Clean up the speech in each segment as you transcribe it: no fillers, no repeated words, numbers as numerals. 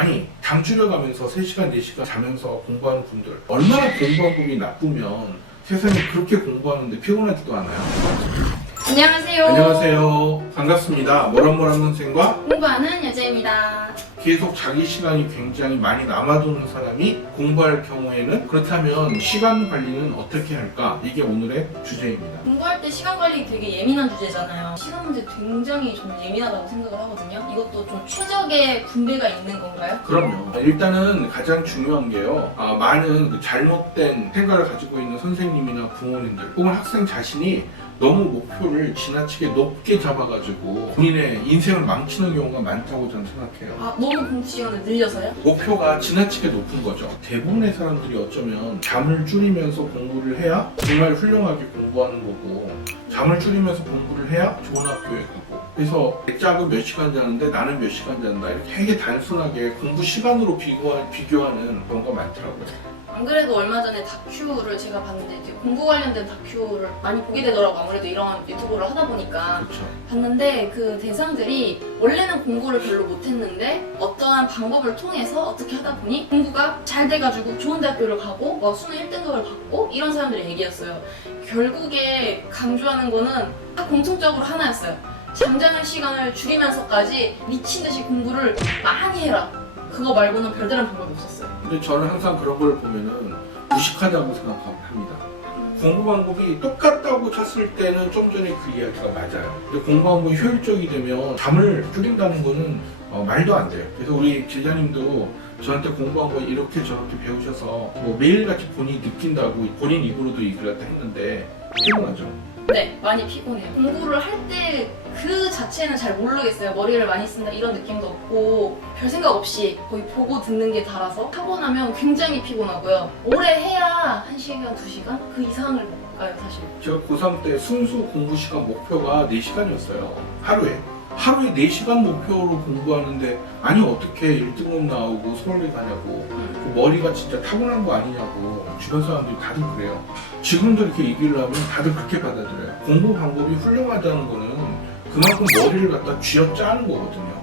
아니 당 줄여가면서 3시간 4시간 자면서 공부하는 분들 얼마나 공부 방법이 나쁘면 세상에 그렇게 공부하는데 피곤하지도 않아요? 안녕하세요. 안녕하세요. 반갑습니다. 모란모란 선생과 공부하는 여자입니다. 계속 자기 시간이 굉장히 많이 남아도는 사람이 공부할 경우에는 그렇다면 시간 관리는 어떻게 할까? 이게 오늘의 주제입니다. 공부할 때 시간 관리 되게 예민한 주제잖아요. 시간 문제 굉장히 저는 예민하다고 생각을 하거든요. 이것도 좀 최적의 분배가 있는 건가요? 그럼요. 일단은 가장 중요한 게요. 많은 그 잘못된 생각을 가지고 있는 선생님이나 부모님들 혹은 학생 자신이 너무 목표를 지나치게 높게 잡아가지고 본인의 인생을 망치는 경우가 많다고 저는 생각해요. 너무 공부 시간을 늘려서요? 목표가 지나치게 높은 거죠. 대부분의 사람들이 어쩌면 잠을 줄이면서 공부를 해야 정말 훌륭하게 공부하는 거고, 잠을 줄이면서 공부를 해야 좋은 학교에 가고, 그래서 내 짝은 몇 시간 자는데 나는 몇 시간 잔다, 이렇게 되게 단순하게 공부 시간으로 비교하는 경우가 많더라고요. 안 그래도 얼마 전에 다큐를 제가 봤는데 이제 공부 관련된 다큐를 많이 보게 되더라고. 아무래도 이런 유튜브를 하다 보니까 그렇죠. 봤는데 그 대상들이 원래는 공부를 별로 못했는데 어떠한 방법을 통해서 어떻게 하다 보니 공부가 잘 돼가지고 좋은 대학교를 가고 뭐 수능 1등급을 받고 이런 사람들의 얘기였어요. 결국에 강조하는 거는 다 공통적으로 하나였어요. 잠자는 시간을 줄이면서까지 미친 듯이 공부를 많이 해라. 그거 말고는 별다른 방법이 없었어요. 근데 저는 항상 그런 걸 보면은 무식하다고 생각합니다. 공부 방법이 똑같다고 쳤을 때는 좀 전에 그 이야기가 맞아요. 근데 공부 방법이 효율적이 되면 잠을 줄인다는 거는 말도 안 돼요. 그래서 우리 제자님도 저한테 공부 방법 이렇게 저렇게 배우셔서 뭐 매일같이 본인이 느낀다고 본인 입으로도 얘기를 했다 했는데 피곤하죠. 네, 많이 피곤해요. 공부를 할 때 그 자체는 잘 모르겠어요. 머리를 많이 쓴다 이런 느낌도 없고 별 생각 없이 거의 보고 듣는 게 달아서 하고 나면 굉장히 피곤하고요. 오래 해야 1시간, 2시간? 그 이상을 못 가요, 사실. 제가 고3 때 순수 공부 시간 목표가 4시간이었어요. 하루에 4시간 목표로 공부하는데 아니 어떻게 1등급 나오고 서울대 가냐고, 그 머리가 진짜 타고난 거 아니냐고 주변 사람들이 다들 그래요. 지금도 이렇게 얘기를 하면 다들 그렇게 받아들여요. 공부 방법이 훌륭하다는 거는 그만큼 머리를 갖다 쥐어짜는 거거든요.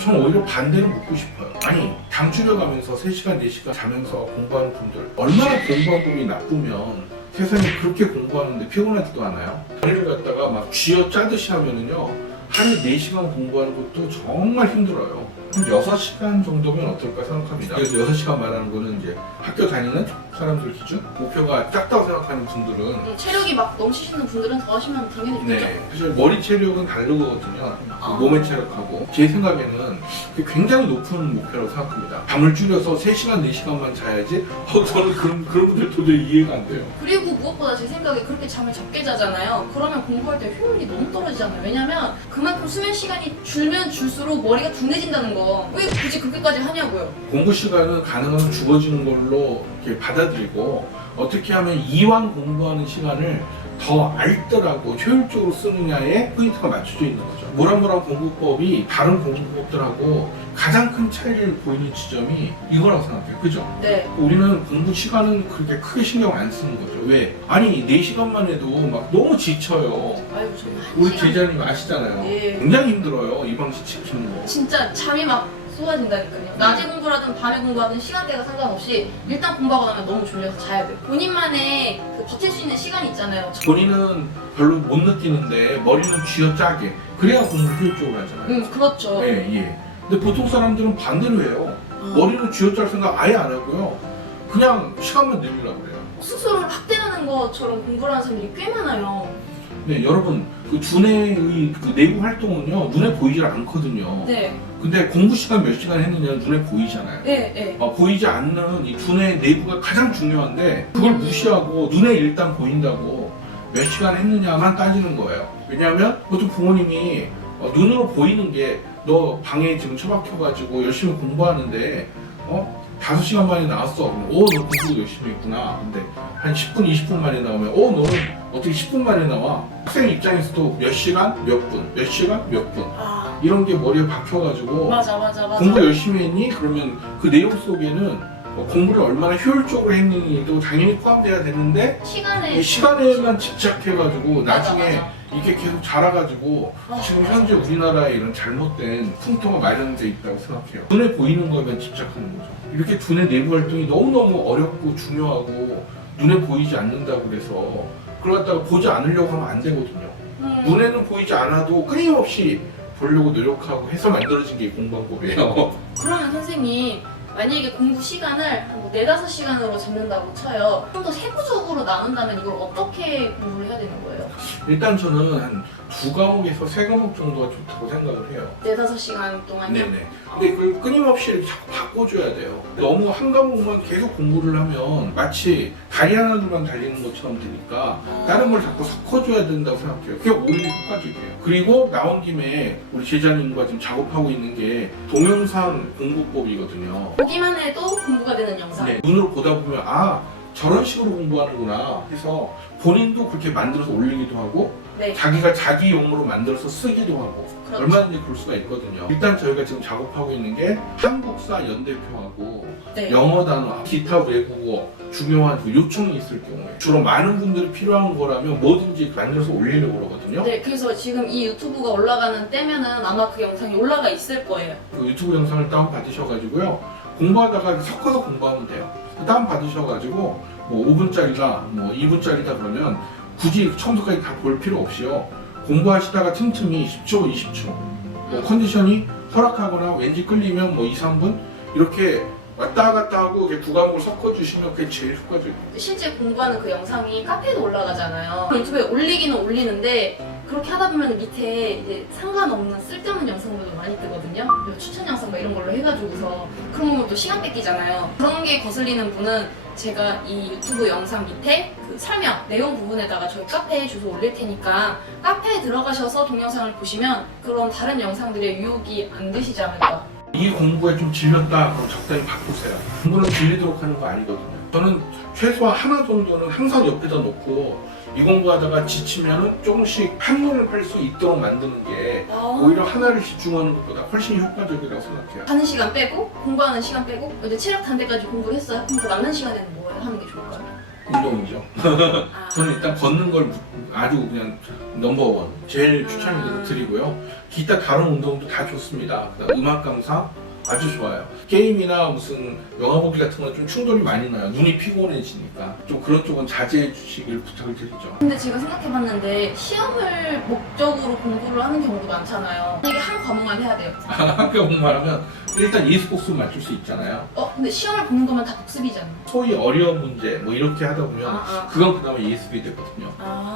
저는 오히려 반대로 묻고 싶어요. 아니 당 줄여가면서 3시간 4시간 자면서 공부하는 분들 얼마나 공부 방법이 나쁘면 세상에 그렇게 공부하는데 피곤하지도 않아요? 머리를 갖다가 막 쥐어짜듯이 하면은요 하루에 4시간 공부하는 것도 정말 힘들어요. 한 6시간 정도면 어떨까 생각합니다. 그래서 6시간 말하는 거는 이제 학교 다니는 사람들 기준? 목표가 작다고 생각하는 분들은 체력이 막 넘치시는 분들은 더 하시면 당연히 좋죠. 네, 사실 머리 체력은 다르거든요. 몸의 체력하고 제 생각에는 그게 굉장히 높은 목표라고 생각합니다. 잠을 줄여서 3시간, 4시간만 자야지? 저는 그런 분들 도저히 이해가 안 돼요. 그리고 무엇보다 제 생각에 그렇게 잠을 적게 자잖아요. 그러면 공부할 때 효율이 너무 떨어지잖아요. 왜냐면 그만큼 수면 시간이 줄면 줄수록 머리가 둔해진다는 거. 왜 굳이 그렇게까지 하냐고요. 공부 시간은 가능하면 주어지는 걸로 이렇게 받아들이고 어떻게 하면 이왕 공부하는 시간을 더 알뜰하고 효율적으로 쓰느냐에 포인트가 맞춰져 있는 거죠. 모란모란 공부법이 다른 공부법들하고 가장 큰 차이를 보이는 지점이 이거라고 생각해요. 그죠? 네. 우리는 공부 시간은 그렇게 크게 신경 안 쓰는 거죠. 왜? 아니 4시간만 해도 막 너무 지쳐요. 아이고 저는 우리 1시간 제자님 아시잖아요. 예. 굉장히 힘들어요. 이 방식 지키는 거. 진짜 잠이 막 쏟아진다니까요. 낮에 공부하든 밤에 공부하든 시간대가 상관없이 일단 공부하고 나면 너무 졸려서 자야 돼요. 본인만의 그 버틸 수 있는 시간이 있잖아요. 본인은 별로 못 느끼는데 머리는 쥐어짜게 그래야 공부를 효율적으로 하잖아요. 그렇죠. 예, 예. 근데 보통 사람들은 반대로 해요. 머리는 쥐어짤 생각 아예 안 하고요. 그냥 시간만 늘리려고 그래요. 스스로를 학대하는 것처럼 공부를 하는 사람들이 꽤 많아요. 네, 여러분 그 두뇌의 그 내부 활동은요 눈에 보이질 않거든요. 네. 근데 공부 시간 몇 시간 했느냐는 눈에 보이잖아요. 네, 네. 보이지 않는 이 두뇌 내부가 가장 중요한데 그걸 무시하고 눈에 일단 보인다고 몇 시간 했느냐만 따지는 거예요. 왜냐하면 보통 부모님이 눈으로 보이는 게 너 방에 지금 처박혀가지고 열심히 공부하는데 5시간 만에 나왔어. 그럼 너 공부 열심히 했구나. 근데 한 10분, 20분 만에 나오면 너는 어떻게 10분 만에 나와? 학생 입장에서도 몇 시간, 몇 분, 몇 시간, 몇 분 이런 게 머리에 박혀가지고 맞아. 공부 열심히 했니? 그러면 그 내용 속에는 공부를 얼마나 효율적으로 했느냐도 당연히 포함돼야 되는데 이 시간에 시간에만 집착해가지고 나중에 맞아. 이게 계속 자라가지고 지금 현재 우리나라에 이런 잘못된 풍토가 마련되어 있다고 생각해요. 눈에 보이는 거면 집착하는 거죠. 이렇게 두뇌 내부 활동이 너무너무 어렵고 중요하고 눈에 보이지 않는다고 그래서 그걸 갖다가 보지 않으려고 하면 안 되거든요. 눈에는 보이지 않아도 끊임없이 보려고 노력하고 해서 만들어진 게 공부방법이에요. 그러면 선생님 만약에 공부 시간을 뭐 4-5시간으로 잡는다고 쳐요. 좀 더 세부적으로 나눈다면 이걸 어떻게 공부를 해야 되는 거예요? 일단 저는 한 2과목에서 3과목 정도가 좋다고 생각을 해요. 4-5시간 동안요? 네네. 근데 그걸 끊임없이 이렇게 자꾸 바꿔줘야 돼요. 너무 한 과목만 계속 공부를 하면 마치 다리 하나로만 달리는 것처럼 되니까 다른 걸 자꾸 섞어줘야 된다고 생각해요. 그게 오히려 효과적이에요. 그리고 나온 김에 우리 제자님과 지금 작업하고 있는 게 동영상 공부법이거든요. 보기만 해도 공부가 되는 영상. 네, 눈으로 보다 보면 아 저런 식으로 공부하는구나 해서 본인도 그렇게 만들어서 올리기도 하고 네. 자기가 자기 용으로 만들어서 쓰기도 하고 그렇죠. 얼마든지 그럴 수가 있거든요. 일단 저희가 지금 작업하고 있는 게 한국사 연대표하고 네. 영어 단어, 기타 외국어 중요한 그 요청이 있을 경우에 주로 많은 분들이 필요한 거라면 뭐든지 만들어서 올리려고 그러거든요. 네, 그래서 지금 이 유튜브가 올라가는 때면은 아마 그 영상이 올라가 있을 거예요. 그 유튜브 영상을 다운 받으셔가지고요. 공부하다가 섞어서 공부하면 돼요. 다운 받으셔가지고 뭐 5분짜리다, 뭐 2분짜리다 그러면 굳이 처음부터까지 다 볼 필요 없이요. 공부하시다가 틈틈이 10초, 20초 뭐 컨디션이 허락하거나 왠지 끌리면 뭐 2, 3분 이렇게 왔다 갔다 하고 이렇게 2과목을 섞어주시면 그게 제일 효과적이에요. 실제 공부하는 그 영상이 카페에도 올라가잖아요. 유튜브에 올리기는 올리는데 그렇게 하다 보면 밑에 이제 상관없는 쓸데없는 영상들도 많이 뜨거든요. 그리고 추천 영상 막 이런 걸로 해가지고서 그런 거면 또 시간 뺏기잖아요. 그런 게 거슬리는 분은 제가 이 유튜브 영상 밑에 그 설명, 내용 부분에다가 저희 카페 주소 올릴 테니까 카페에 들어가셔서 동영상을 보시면 그런 다른 영상들의 유혹이 안 되시지 않을까. 이 공부에 좀 질렸다 그럼 적당히 바꾸세요. 공부는 질리도록 하는 거 아니거든요. 저는 최소한 하나 정도는 항상 옆에다 놓고 이 공부하다가 지치면 조금씩 판론을 할 수 있도록 만드는 게 오히려 하나를 집중하는 것보다 훨씬 효과적이라고 생각해요. 가는 시간 빼고 공부하는 시간 빼고 이제 체력 단대까지 공부를 했어요. 그럼 그 남는 시간에는 뭐 하는 게 좋을까요? 운동이죠. 아, 저는 일단 걷는 걸 아주 그냥 넘버원 제일 추천드리고요. 기타 다른 운동도 다 좋습니다. 그다음 음악 감상 아주 좋아요. 게임이나 무슨 영화 보기 같은 건 좀 충돌이 많이 나요. 눈이 피곤해지니까 좀 그런 쪽은 자제해 주시길 부탁을 드리죠. 근데 제가 생각해봤는데 시험을 목적으로 공부를 하는 경우도 많잖아요. 만약에 한 과목만 해야 돼요. 학교 공부하면 일단 예습복습 맞출 수 있잖아요. 근데 시험을 보는 거면 다 복습이잖아요. 소위 어려운 문제 뭐 이렇게 하다 보면 그건 그다음에 예습이 되거든요.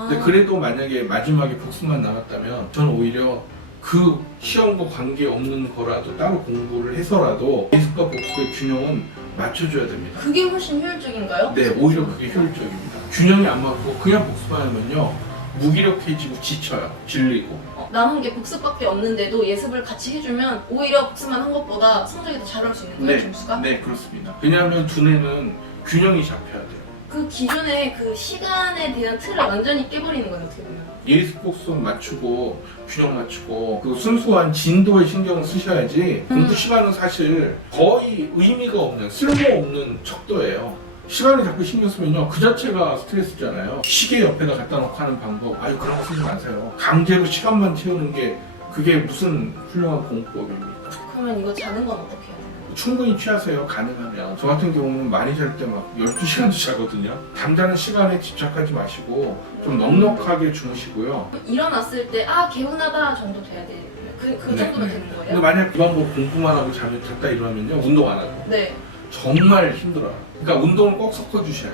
근데 그래도 만약에 마지막에 복습만 남았다면 저는 오히려 그 시험과 관계없는 거라도 따로 공부를 해서라도 예습과 복습의 균형은 맞춰줘야 됩니다. 그게 훨씬 효율적인가요? 네, 오히려 그게 효율적입니다. 균형이 안 맞고 그냥 복습하면요 무기력해지고 지쳐요. 질리고. 남은 게 복습밖에 없는데도 예습을 같이 해주면 오히려 복습만 한 것보다 성적이 더 잘 나올 수 있는 거예요, 점수가? 네, 그렇습니다. 왜냐하면 두뇌는 균형이 잡혀야 돼요. 그 기존의 그 시간에 대한 틀을 완전히 깨버리는 거예요, 어떻게 보면. 예습 복습 맞추고 균형 맞추고 그 순수한 진도에 신경을 쓰셔야지 공부 시간은 사실 거의 의미가 없는 쓸모없는 척도예요. 시간을 자꾸 신경 쓰면요 그 자체가 스트레스잖아요. 시계 옆에다 갖다 놓고 하는 방법 아유 그런 거 쓰지 마세요. 강제로 시간만 채우는 게 그게 무슨 훌륭한 공부법입니까? 그러면 이거 자는 건 어떻게 해야 돼요? 충분히 취하세요. 가능하면. 저 같은 경우는 많이 잘 때 막 12시간도 자거든요. 잠자는 시간에 집착하지 마시고 좀 넉넉하게 주무시고요. 일어났을 때 개운하다 정도 돼야 돼요. 그 정도면 되는 근데 거예요? 만약 이 방법 공부만 하고 잠이 잤다 일어나면요 운동 안 하고 네. 정말 힘들어요. 그러니까 운동을 꼭 섞어주셔요.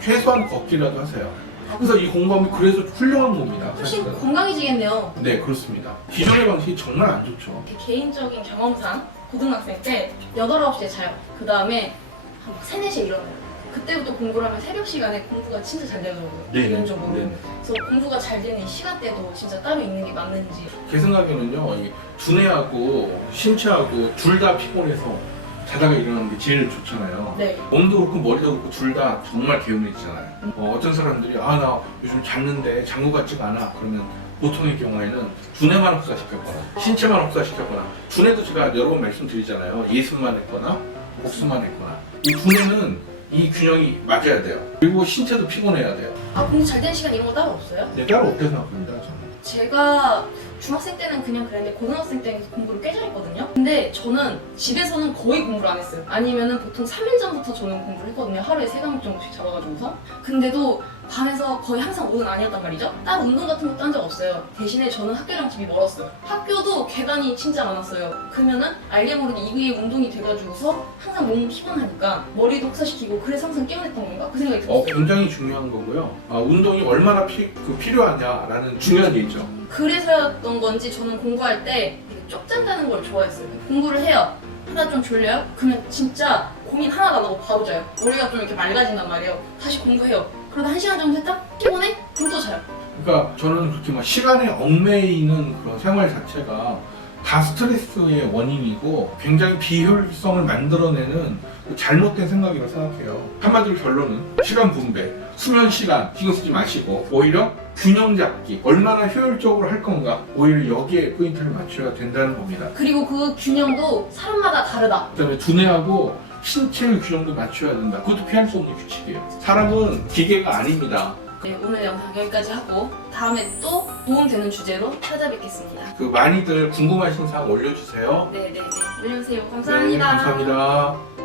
최소한 걷기라도 하세요. 그래서 이 공부하면 그래서 훌륭한 겁니다. 훨씬 사실은. 건강해지겠네요. 네 그렇습니다. 기존의 방식이 정말 안 좋죠. 제 개인적인 경험상 고등학생 때 8, 9시에 자요. 그 다음에 한 3, 4시에 일어나요. 그때부터 공부를 하면 새벽 시간에 공부가 진짜 잘 되더라고요. 기본적으로. 그래서 공부가 잘 되는 이 시간대도 진짜 따로 있는 게 맞는지. 제 생각에는요 이 두뇌하고 신체하고 둘 다 피곤해서 자다가 일어나는 게 제일 좋잖아요. 네. 몸도 그렇고 머리도 그렇고 둘 다 정말 개운해지잖아요. 어떤 사람들이 나 요즘 잤는데 잔 것 같지가 않아 그러면 보통의 경우에는 두뇌만 혹사시켰거나 신체만 혹사시켰거나 두뇌도 제가 여러 번 말씀드리잖아요. 예습만 했거나 복습만 했거나 이 두뇌는 이 균형이 맞아야 돼요. 그리고 신체도 피곤해야 돼요. 공부 잘 되는 시간 이런 거 따로 없어요? 네, 따로 없다고 생각합니다. 저는. 제가 중학생 때는 그냥 그랬는데 고등학생 때는 공부를 꽤 잘했거든요. 근데 저는 집에서는 거의 공부를 안 했어요. 아니면은 보통 3일 전부터 저는 공부를 했거든요. 하루에 3과목 정도씩 잡아가지고서. 근데도 반에서 거의 항상 5등 아니었단 말이죠. 따로 운동 같은 것도 한 적 없어요. 대신에 저는 학교랑 집이 멀었어요. 학교도 계단이 진짜 많았어요. 그러면은 알게 모르게 이게 운동이 돼가지고서 항상 몸 피곤하니까 머리도 혹사시키고 그래서 항상 깨어냈던 건가? 그 생각이 들었어요. 굉장히 중요한 거고요. 운동이 얼마나 필요하냐라는 중요한 게 있죠. 그래서였던 건지 저는 공부할 때 되게 쪽잠자는 걸 좋아했어요. 공부를 해요. 하다 좀 졸려요? 그러면 진짜 고민 하나도 안 하고 바로 자요. 머리가 좀 이렇게 맑아진단 말이에요. 다시 공부해요. 그러다 1시간 정도 했다? 피곤해? 그럼 또 자요. 그러니까 저는 그렇게 막 시간에 얽매이는 그런 생활 자체가 다 스트레스의 원인이고 굉장히 비효율성을 만들어내는 잘못된 생각이라고 생각해요. 한마디로 결론은 시간 분배, 수면 시간 신경 쓰지 마시고 오히려 균형 잡기, 얼마나 효율적으로 할 건가, 오히려 여기에 포인트를 맞춰야 된다는 겁니다. 그리고 그 균형도 사람마다 다르다. 그다음에 두뇌하고 신체의 균형도 맞춰야 된다. 그것도 피할 수 없는 규칙이에요. 사람은 기계가 아닙니다. 네, 오늘 영상 여기까지 하고 다음에 또 도움되는 주제로 찾아뵙겠습니다. 많이들 궁금하신 사항 올려주세요. 네네네. 올려주세요. 네, 감사합니다. 감사합니다.